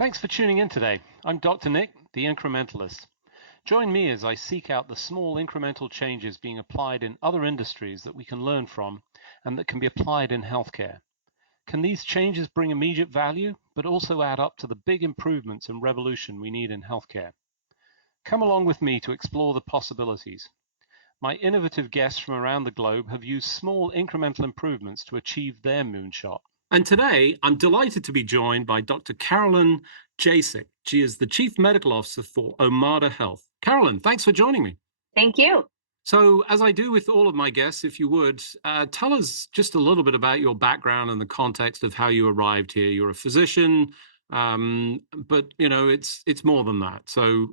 Thanks for tuning in today. I'm Dr. Nick, the Incrementalist. Join me as I seek out the small incremental changes being applied in other industries that we can learn from and that can be applied in healthcare. Can these changes bring immediate value, but also add up to the big improvements and revolution we need in healthcare? Come along with me to explore the possibilities. My innovative guests from around the globe have used small incremental improvements to achieve their moonshot. And today, I'm delighted to be joined by Dr. Carolyn Jasik. She is the Chief Medical Officer for Omada Health. Carolyn, thanks for joining me. Thank you. So, as I do with all of my guests, if you would, tell us just a little bit about your background and the context of how you arrived here. You're a physician, but it's more than that. So,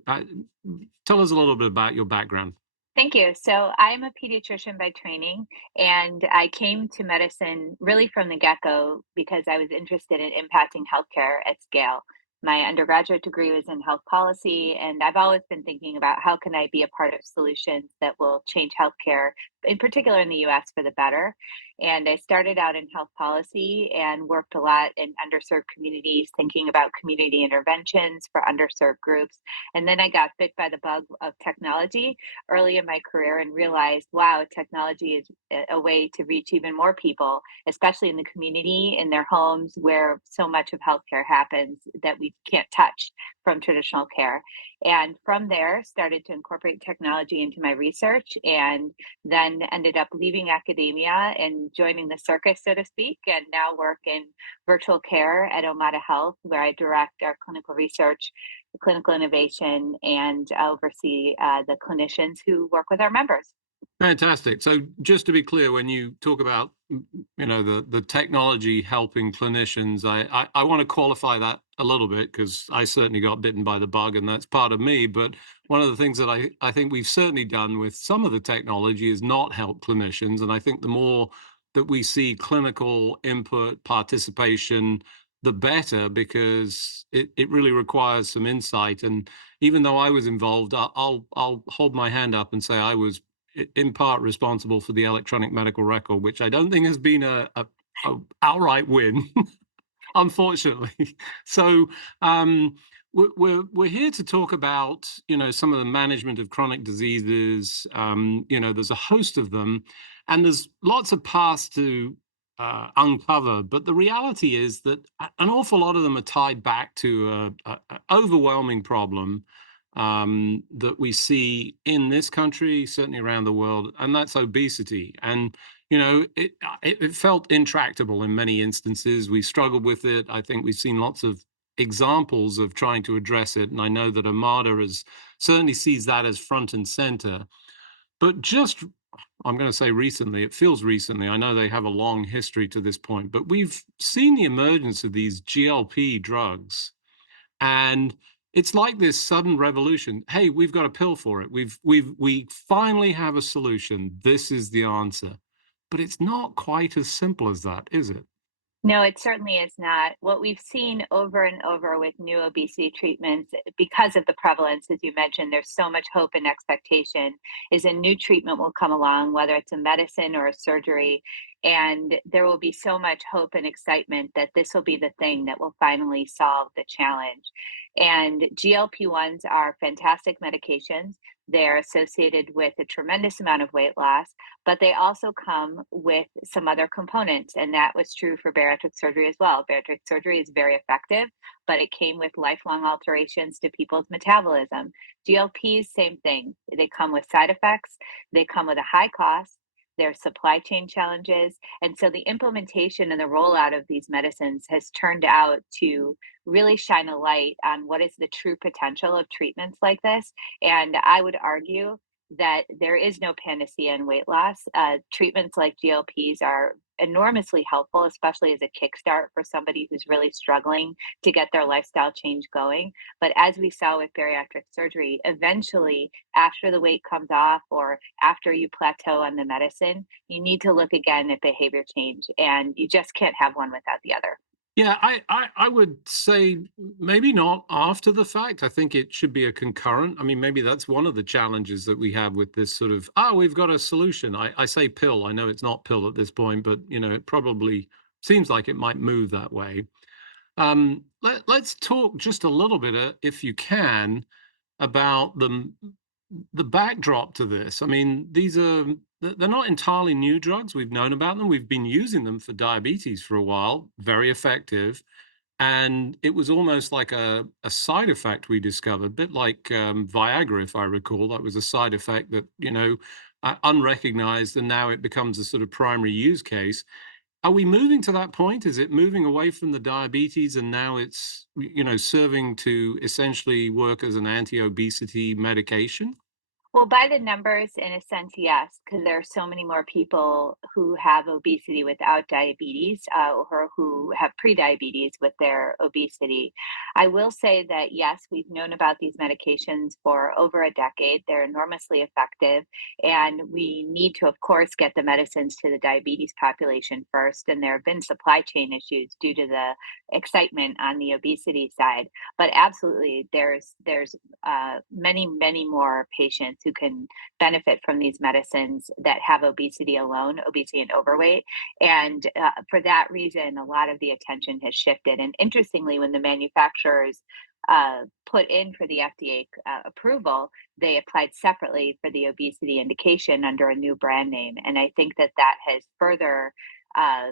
tell us a little bit about your background. Thank you. So, I'm a pediatrician by training, and I came to medicine really from the get go because I was interested in impacting healthcare at scale. My undergraduate degree was in health policy, and I've always been thinking about how can I be a part of solutions that will change healthcare, in particular in the US, for the better. And I started out in health policy and worked a lot in underserved communities, thinking about community interventions for underserved groups. And then I got bit by the bug of technology early in my career and realized, wow, technology is a way to reach even more people, especially in the community, in their homes, where so much of healthcare happens that we can't touch from traditional care. And from there, started to incorporate technology into my research, and then ended up leaving academia and joining the circus, so to speak, and now work in virtual care at Omada Health, where I direct our clinical research, clinical innovation, and oversee the clinicians who work with our members. Fantastic. So just to be clear, when you talk about the technology helping clinicians, I want to qualify that a little bit because I certainly got bitten by the bug and that's part of me. But one of the things that I think we've certainly done with some of the technology is not help clinicians. And I think the more that we see clinical input, participation, the better, because it really requires some insight. And even though I was involved, I'll hold my hand up and say I was in part responsible for the electronic medical record, which I don't think has been a outright win, unfortunately. So we're here to talk about some of the management of chronic diseases. There's a host of them, and there's lots of paths to uncover. But the reality is that an awful lot of them are tied back to a overwhelming problem that we see in this country, certainly around the world, and that's obesity. And it felt intractable in many instances. We struggled with it. I think we've seen lots of examples of trying to address it, and I know that Omada has certainly sees that as front and center. But just, I'm going to say recently, it feels recently. I know they have a long history to this point, but we've seen the emergence of these GLP drugs, and it's like this sudden revolution. Hey, we've got a pill for it. We finally have a solution. This is the answer. But it's not quite as simple as that, is it? No, it certainly is not. What we've seen over and over with new obesity treatments, because of the prevalence, as you mentioned, there's so much hope and expectation, is a new treatment will come along, whether it's a medicine or a surgery, and there will be so much hope and excitement that this will be the thing that will finally solve the challenge. And GLP-1s are fantastic medications. They're associated with a tremendous amount of weight loss, but they also come with some other components. And that was true for bariatric surgery as well. Bariatric surgery is very effective, but it came with lifelong alterations to people's metabolism. GLPs, same thing. They come with side effects, they come with a high cost. There's supply chain challenges. And so the implementation and the rollout of these medicines has turned out to really shine a light on what is the true potential of treatments like this. And I would argue that there is no panacea in weight loss. Treatments like GLPs are enormously helpful, especially as a kickstart for somebody who's really struggling to get their lifestyle change going. But as we saw with bariatric surgery, eventually, after the weight comes off or after you plateau on the medicine, you need to look again at behavior change. And you just can't have one without the other. Yeah, I would say maybe not after the fact. I think it should be a concurrent. I mean, maybe that's one of the challenges that we have with this sort of, we've got a solution. I say pill. I know it's not pill at this point, but it probably seems like it might move that way. let's talk just a little bit, if you can, about the backdrop to this. I mean, they're not entirely new drugs. We've known about them. We've been using them for diabetes for a while. Very effective. And it was almost like a side effect we discovered, a bit like Viagra, if I recall. That was a side effect that, unrecognized, and now it becomes a sort of primary use case. Are we moving to that point? Is it moving away from the diabetes and now it's, serving to essentially work as an anti-obesity medication? Well, by the numbers, in a sense, yes, because there are so many more people who have obesity without diabetes, or who have prediabetes with their obesity. I will say that, yes, we've known about these medications for over a decade. They're enormously effective, and we need to, of course, get the medicines to the diabetes population first. And there have been supply chain issues due to the excitement on the obesity side. But absolutely, there's many more patients who can benefit from these medicines that have obesity alone, obesity and overweight. And for that reason, a lot of the attention has shifted. And interestingly, when the manufacturers put in for the FDA approval, they applied separately for the obesity indication under a new brand name. And I think that that has further uh,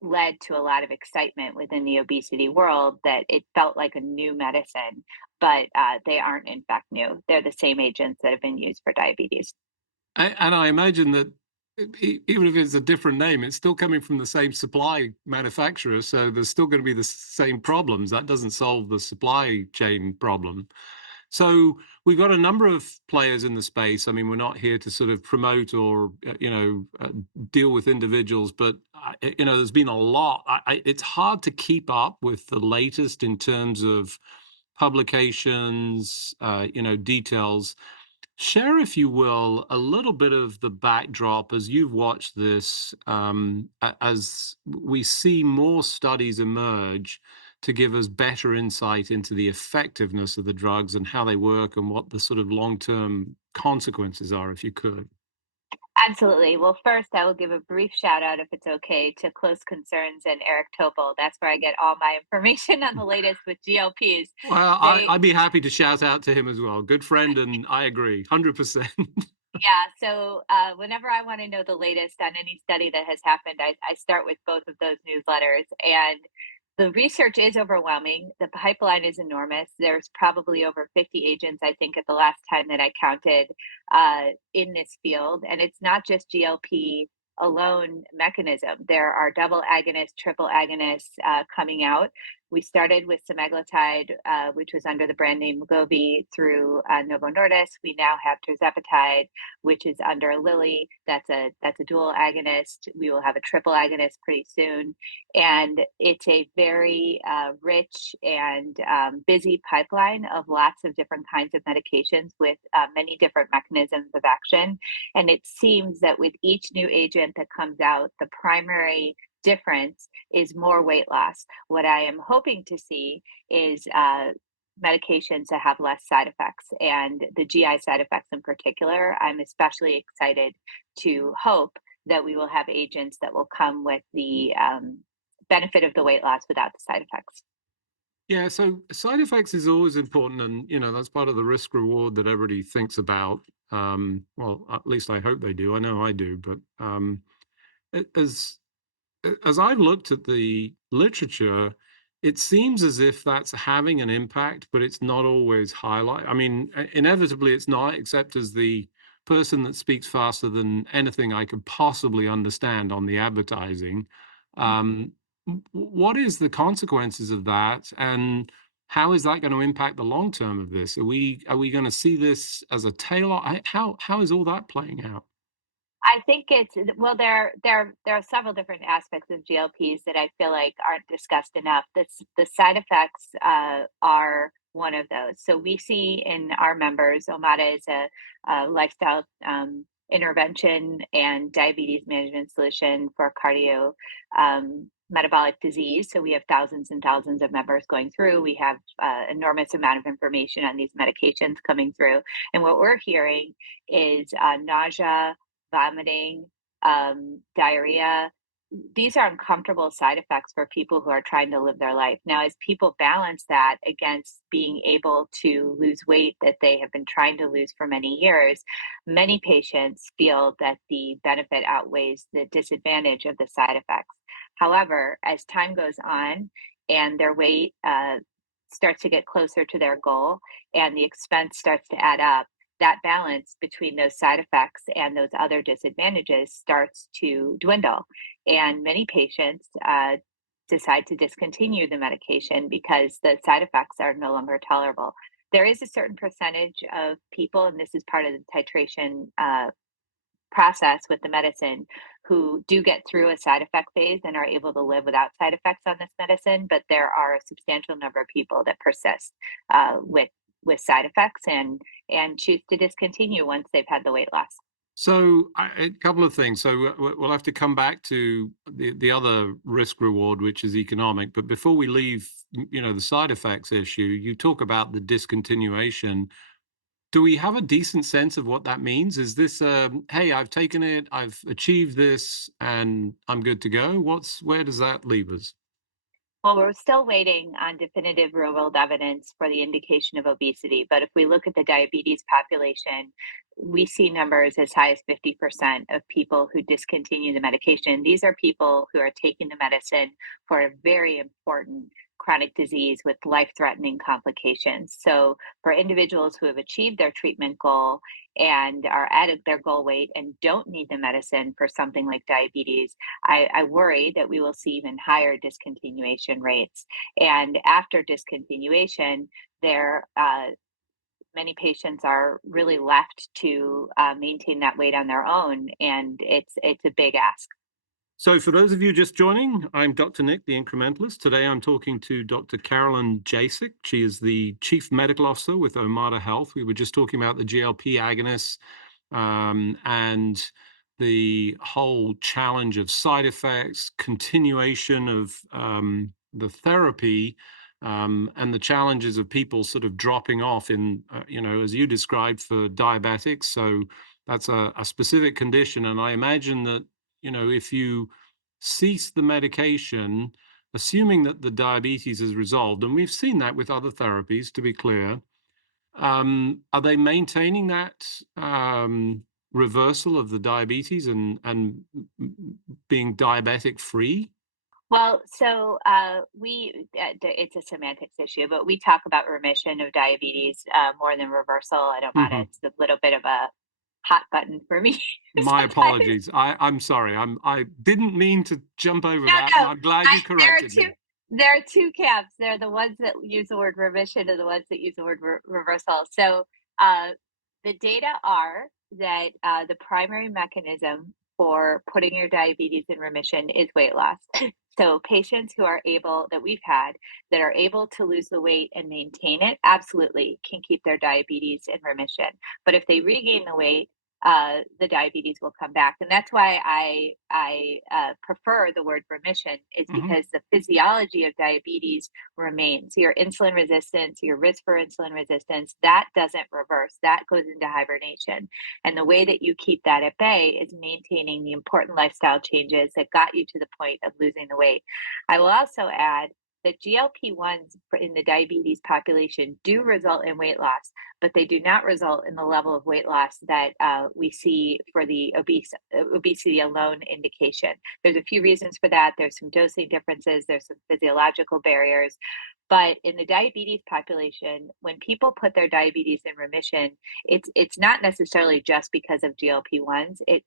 led to a lot of excitement within the obesity world, that it felt like a new medicine, but they aren't in fact new. They're the same agents that have been used for diabetes. And I imagine that even if it's a different name, it's still coming from the same supply manufacturer. So there's still going to be the same problems. That doesn't solve the supply chain problem. So we've got a number of players in the space. I mean, we're not here to sort of promote or deal with individuals, but there's been a lot. It's hard to keep up with the latest in terms of publications, details. Share, if you will, a little bit of the backdrop as you've watched this, as we see more studies emerge to give us better insight into the effectiveness of the drugs and how they work and what the sort of long-term consequences are, if you could. Absolutely. Well, first, I will give a brief shout out, if it's okay, to Close Concerns and Eric Topol. That's where I get all my information on the latest with GLPs. Well, They I'd be happy to shout out to him as well. Good friend, and I agree, 100%. Yeah, so whenever I want to know the latest on any study that has happened, I start with both of those newsletters. And the research is overwhelming. The pipeline is enormous. There's probably over 50 agents, I think, at the last time that I counted, in this field. And it's not just GLP alone mechanism. There are double agonists, triple agonists coming out. We started with semaglutide, which was under the brand name Wegovy through Novo Nordisk. We now have tirzepatide, which is under Lilly. That's a dual agonist. We will have a triple agonist pretty soon, and it's a very rich and busy pipeline of lots of different kinds of medications with many different mechanisms of action. And it seems that with each new agent that comes out, the primary difference is more weight loss. What I am hoping to see is medications that have less side effects, and the GI side effects in particular. I'm especially excited to hope that we will have agents that will come with the benefit of the weight loss without the side effects. Yeah, so side effects is always important, and that's part of the risk reward that everybody thinks about. Well, at least I hope they do. I know I do, but a- as as I've looked at the literature, it seems as if that's having an impact, but it's not always highlight. I mean, inevitably it's not, except as the person that speaks faster than anything I could possibly understand on the advertising. Um, what is the consequences of that, and how is that going to impact the long term of this? Are we going to see this as a tail? How is all that playing out? I think it's well, there are several different aspects of GLPs that I feel like aren't discussed enough. The side effects are one of those. So we see in our members, Omada is a lifestyle intervention and diabetes management solution for cardio metabolic disease. So we have thousands and thousands of members going through. We have enormous amount of information on these medications coming through, and what we're hearing is nausea, vomiting, diarrhea, these are uncomfortable side effects for people who are trying to live their life. Now, as people balance that against being able to lose weight that they have been trying to lose for many years, many patients feel that the benefit outweighs the disadvantage of the side effects. However, as time goes on and their weight starts to get closer to their goal and the expense starts to add up, that balance between those side effects and those other disadvantages starts to dwindle. And many patients decide to discontinue the medication because the side effects are no longer tolerable. There is a certain percentage of people, and this is part of the titration process with the medicine, who do get through a side effect phase and are able to live without side effects on this medicine. But there are a substantial number of people that persist with side effects and choose to discontinue once they've had the weight loss. So a couple of things. So we'll have to come back to the other risk reward, which is economic. But before we leave, the side effects issue, you talk about the discontinuation. Do we have a decent sense of what that means? Is this, hey, I've taken it, I've achieved this, and I'm good to go? Where does that leave us? Well, we're still waiting on definitive real world evidence for the indication of obesity. But if we look at the diabetes population, we see numbers as high as 50% of people who discontinue the medication. These are people who are taking the medicine for a very important chronic disease with life threatening complications. So, for individuals who have achieved their treatment goal and are at their goal weight and don't need the medicine for something like diabetes, I worry that we will see even higher discontinuation rates. And after discontinuation, there many patients are really left to maintain that weight on their own, and it's a big ask. So, for those of you just joining, I'm Dr. Nick, the Incrementalist. Today, I'm talking to Dr. Carolyn Jasik. She is the Chief Medical Officer with Omada Health. We were just talking about the GLP agonists and the whole challenge of side effects, continuation of the therapy, and the challenges of people sort of dropping off in, as you described for diabetics. So, that's a specific condition. And I imagine that if you cease the medication, assuming that the diabetes is resolved, and we've seen that with other therapies, to be clear, are they maintaining that reversal of the diabetes and being diabetic free? Well, so it's a semantics issue, but we talk about remission of diabetes more than reversal. I don't mind. Hmm. It's a little bit of a hot button for me My sometimes. apologies. I'm sorry. I didn't mean to jump over No, that, and no. I'm glad you There are corrected me. two camps. There are the ones that use the word remission and the ones that use the word reversal. So uh, the data are that the primary mechanism for putting your diabetes in remission is weight loss. So patients who are able that we've had that are able to lose the weight and maintain it absolutely can keep their diabetes in remission. But if they regain the weight, the diabetes will come back, and that's why I prefer the word remission. Is Hmm. because the physiology of diabetes remains. Your insulin resistance, your risk for insulin resistance, that doesn't reverse. That goes into hibernation, and the way that you keep that at bay is maintaining the important lifestyle changes that got you to the point of losing the weight. I will also add that GLP-1s in the diabetes population do result in weight loss, but they do not result in the level of weight loss that we see for the obesity alone indication. There's a few reasons for that. There's some dosing differences. There's some physiological barriers. But in the diabetes population, when people put their diabetes in remission, it's not necessarily just because of GLP-1s. It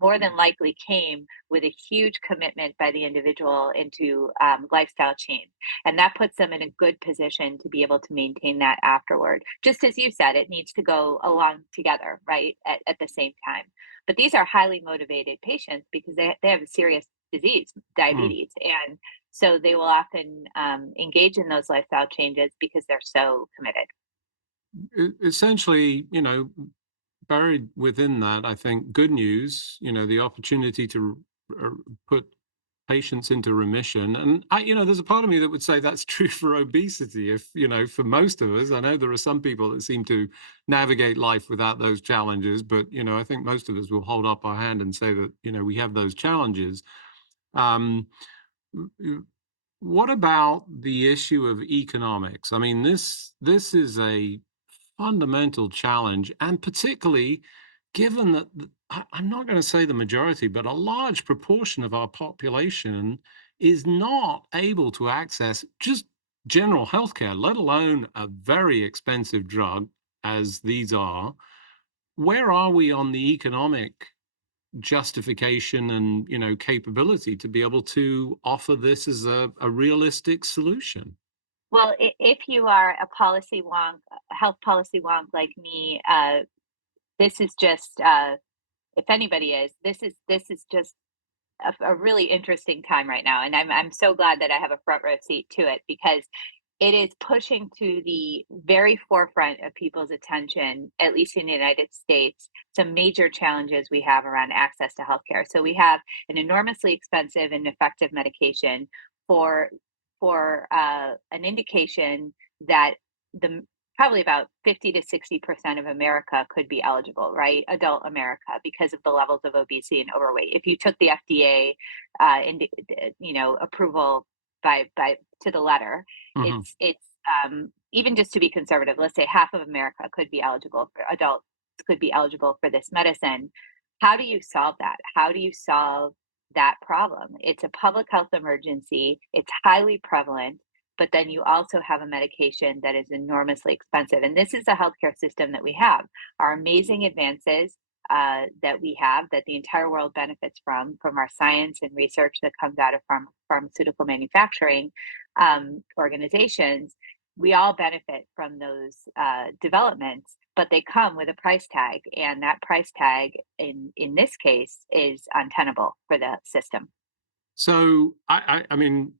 more than likely came with a huge commitment by the individual into lifestyle change. And that puts them in a good position to be able to maintain that afterward. Just as you said, it needs to go along together, right, at the same time. But these are highly motivated patients because they have a serious disease, Hmm. diabetes. And so they will often engage in those lifestyle changes because they're so committed. Essentially, buried within that, I think good news, the opportunity to put patients into remission. And there's a part of me that would say that's true for obesity. If, for most of us, I know there are some people that seem to navigate life without those challenges, but, I think most of us will hold up our hand and say that, we have those challenges. Um, what about the issue of economics? I mean, this is a fundamental challenge, and particularly given that I'm not going to say the majority, but a large proportion of our population is not able to access just general healthcare, let alone a very expensive drug, as these are. Where are we on the economic justification and capability to be able to offer this as a realistic solution? Well, if you are a policy wonk, a health policy wonk like me, this is just if anybody is, this is just a really interesting time right now, and I'm so glad that I have a front row seat to it because it is pushing to the very forefront of people's attention, at least in the United States, some major challenges we have around access to healthcare. So we have an enormously expensive and effective medication for an indication that the probably about 50 to 60% of America could be eligible, right? Adult America, because of the levels of obesity and overweight. If you took the FDA, approval by to the letter, Hmm. it's even just to be conservative, let's say half of America could be eligible for adults could be eligible for this medicine. How do you solve that? How do you solve that problem? It's a public health emergency. It's highly prevalent, but then you also have a medication that is enormously expensive. And this is a healthcare system that we have. Our amazing advances that we have, that the entire world benefits from our science and research that comes out of pharmaceutical manufacturing organizations. We all benefit from those developments, but they come with a price tag, and that price tag, in this case, is untenable for the system. So I mean,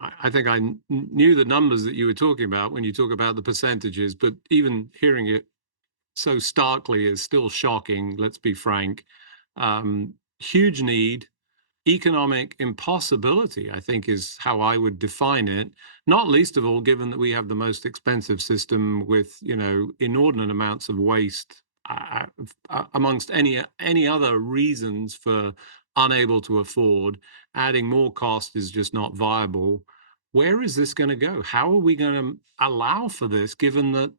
I think knew the numbers that you were talking about when you talk about the percentages, but even hearing it so starkly is still shocking. Let's be frank. Huge need, economic impossibility, I think, is how I would define it. Not least of all, given that we have the most expensive system with, inordinate amounts of waste, amongst any other reasons for unable to afford. Adding more cost is just not viable. Where is this going to go? How are we going to allow for this, given that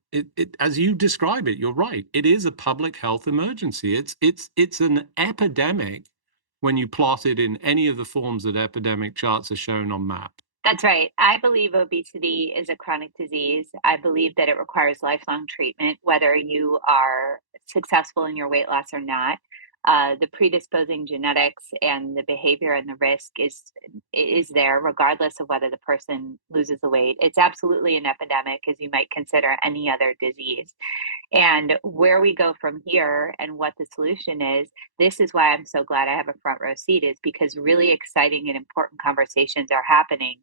as you describe it, you're right. It is a public health emergency. It's an epidemic when you plot it in any of the forms that epidemic charts are shown on map. That's right. I believe obesity is a chronic disease. I believe that it requires lifelong treatment, whether you are successful in your weight loss or not. The predisposing genetics and the behavior and the risk is there, regardless of whether the person loses the weight. It's absolutely an epidemic, as you might consider any other disease. And where we go from here and what the solution is, this is why I'm so glad I have a front row seat, is because really exciting and important conversations are happening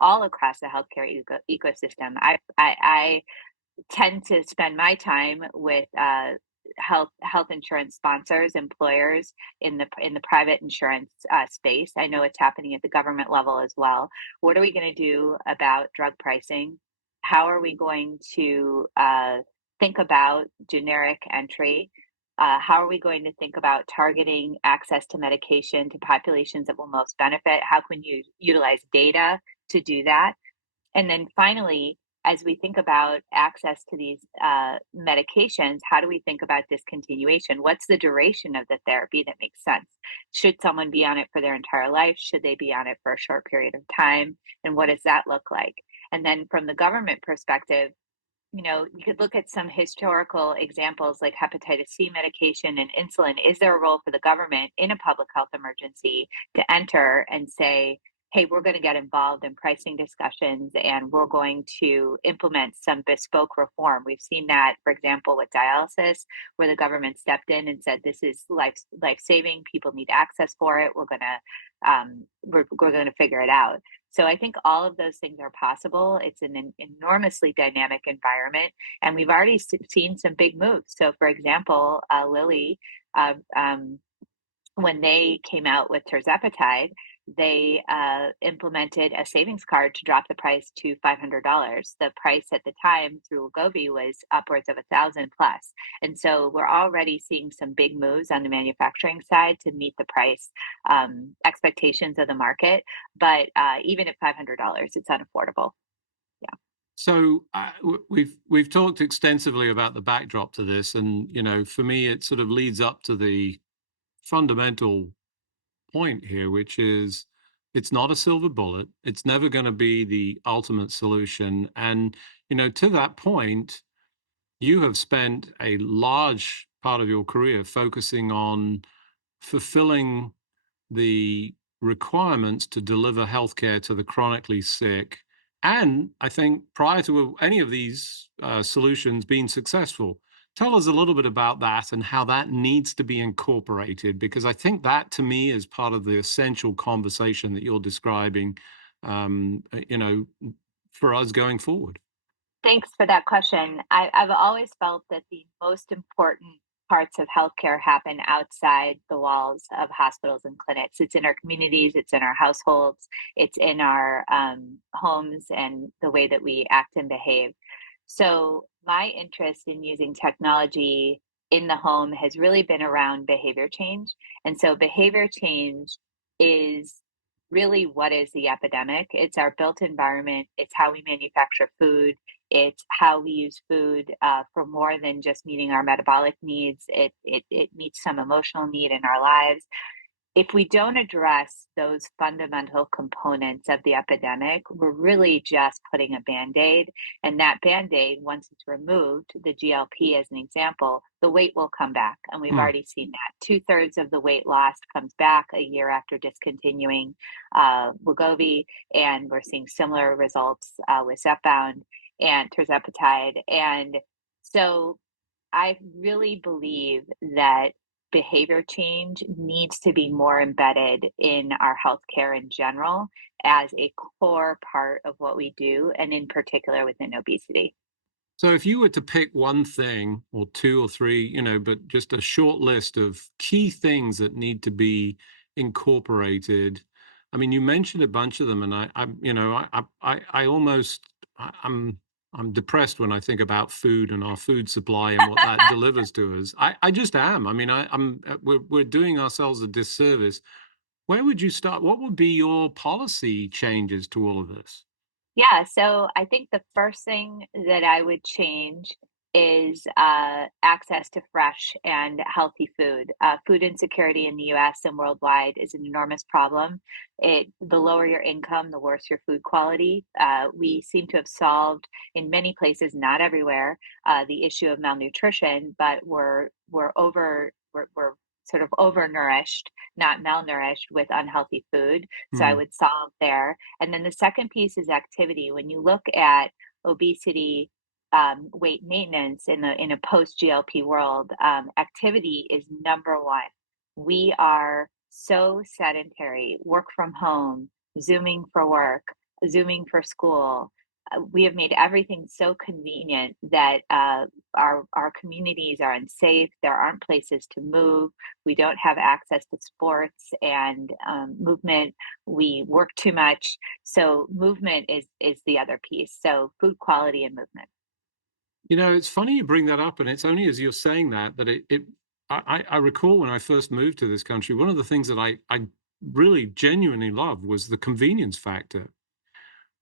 all across the healthcare ecosystem. I tend to spend my time with health insurance sponsors, employers in the private insurance space. I know it's happening at the government level as well. What are we going to do about drug pricing? How are we going to think about generic entry? How are we going to think about targeting access to medication to populations that will most benefit? How can you utilize data to do that? And then finally, as we think about access to these medications, how do we think about discontinuation? What's the duration of the therapy that makes sense? Should someone be on it for their entire life? Should they be on it for a short period of time? And what does that look like? And then from the government perspective, you could look at some historical examples like hepatitis C medication and insulin. Is there a role for the government in a public health emergency to enter and say, hey, we're going to get involved in pricing discussions and we're going to implement some bespoke reform? We've seen that, for example, with dialysis, where the government stepped in and said, this is life saving. People need access for it. We're going to figure it out. So I think all of those things are possible. It's an enormously dynamic environment, and we've already seen some big moves. So, for example, Lilly, uh, um, when they came out with tirzepatide, they implemented a savings card to drop the price to $500. The price at the time through Wegovy was upwards of 1,000 plus. And so we're already seeing some big moves on the manufacturing side to meet the price expectations of the market. But even at $500, it's unaffordable. Yeah. So we've talked extensively about the backdrop to this, and for me, it sort of leads up to the fundamental point here, which is it's not a silver bullet. It's never going to be the ultimate solution. And to that point, you have spent a large part of your career focusing on fulfilling the requirements to deliver healthcare to the chronically sick. And I think prior to any of these solutions being successful, tell us a little bit about that and how that needs to be incorporated, because I think that to me is part of the essential conversation that you're describing, um, uh, you know, for us going forward. Thanks for that question. I've always felt that the most important parts of healthcare happen outside the walls of hospitals and clinics. It's in our communities, it's in our households, it's in our homes and the way that we act and behave. So, my interest in using technology in the home has really been around behavior change. And so, behavior change is really what is the epidemic. It's our built environment, it's how we manufacture food, it's how we use food for more than just meeting our metabolic needs. It meets some emotional need in our lives. If we don't address those fundamental components of the epidemic, we're really just putting a band aid. And that band aid, once it's removed, the GLP as an example, the weight will come back. And we've Hmm. already seen that. Two-thirds of the weight lost comes back a year after discontinuing Wegovy. And we're seeing similar results with Zepbound and tirzepatide. And so I really believe that behavior change needs to be more embedded in our healthcare in general as a core part of what we do, and in particular within obesity. So if you were to pick one thing or two or three, but just a short list of key things that need to be incorporated. I mean, you mentioned a bunch of them, and I almost, I'm depressed when I think about food and our food supply and what that delivers to us. I just am. I mean, we're doing ourselves a disservice. Where would you start? What would be your policy changes to all of this? Yeah, so I think the first thing that I would change is access to fresh and healthy food. Food insecurity in the US and worldwide is an enormous problem. The lower your income, the worse your food quality. We seem to have solved in many places, not everywhere, the issue of malnutrition, but we're sort of overnourished, not malnourished with unhealthy food. So I Hmm. would solve there. And then the second piece is activity. When you look at obesity, weight maintenance in a post GLP world, activity is number one. We are so sedentary, work from home, zooming for work, zooming for school. We have made everything so convenient that our communities are unsafe. There aren't places to move. We don't have access to sports and movement. We work too much. So movement is the other piece. So food quality and movement. It's funny you bring that up, and it's only as you're saying that I recall when I first moved to this country, one of the things that I really genuinely loved was the convenience factor.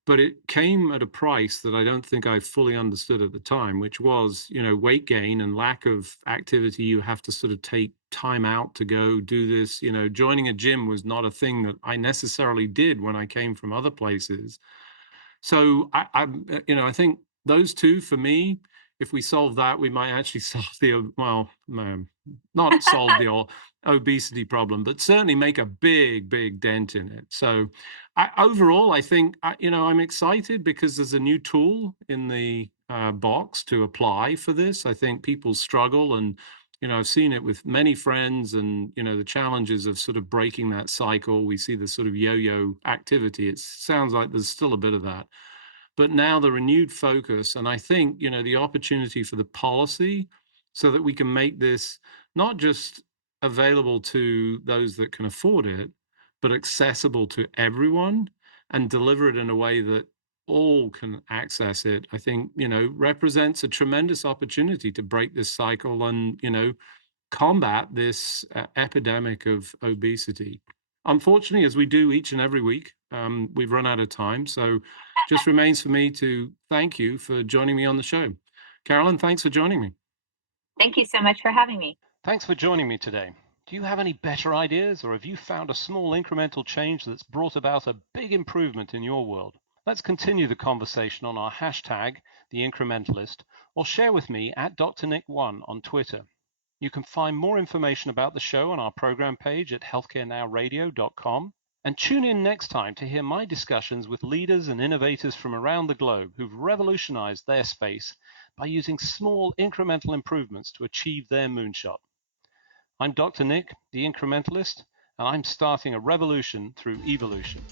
But it came at a price that I don't think I fully understood at the time, which was, weight gain and lack of activity. You have to sort of take time out to go do this. Joining a gym was not a thing that I necessarily did when I came from other places. So I think those two for me, if we solve that, we might actually solve not solve the obesity problem, but certainly make a big, big dent in it. So overall, I think I'm excited because there's a new tool in the box to apply for this. I think people struggle, and I've seen it with many friends, and the challenges of sort of breaking that cycle. We see the sort of yo-yo activity. It sounds like there's still a bit of that, but now the renewed focus, and I think the opportunity for the policy, so that we can make this not just available to those that can afford it, but accessible to everyone and deliver it in a way that all can access it, I think, represents a tremendous opportunity to break this cycle and, combat this epidemic of obesity. Unfortunately, as we do each and every week, we've run out of time. So just remains for me to thank you for joining me on the show. Carolyn, thanks for joining me. Thank you so much for having me. Thanks for joining me today. Do you have any better ideas, or have you found a small incremental change that's brought about a big improvement in your world? Let's continue the conversation on our hashtag, The Incrementalist, or share with me at Dr. Nick1 on Twitter. You can find more information about the show on our program page at healthcarenowradio.com, and tune in next time to hear my discussions with leaders and innovators from around the globe who've revolutionized their space by using small incremental improvements to achieve their moonshot. I'm Dr. Nick, the Incrementalist, and I'm starting a revolution through evolution.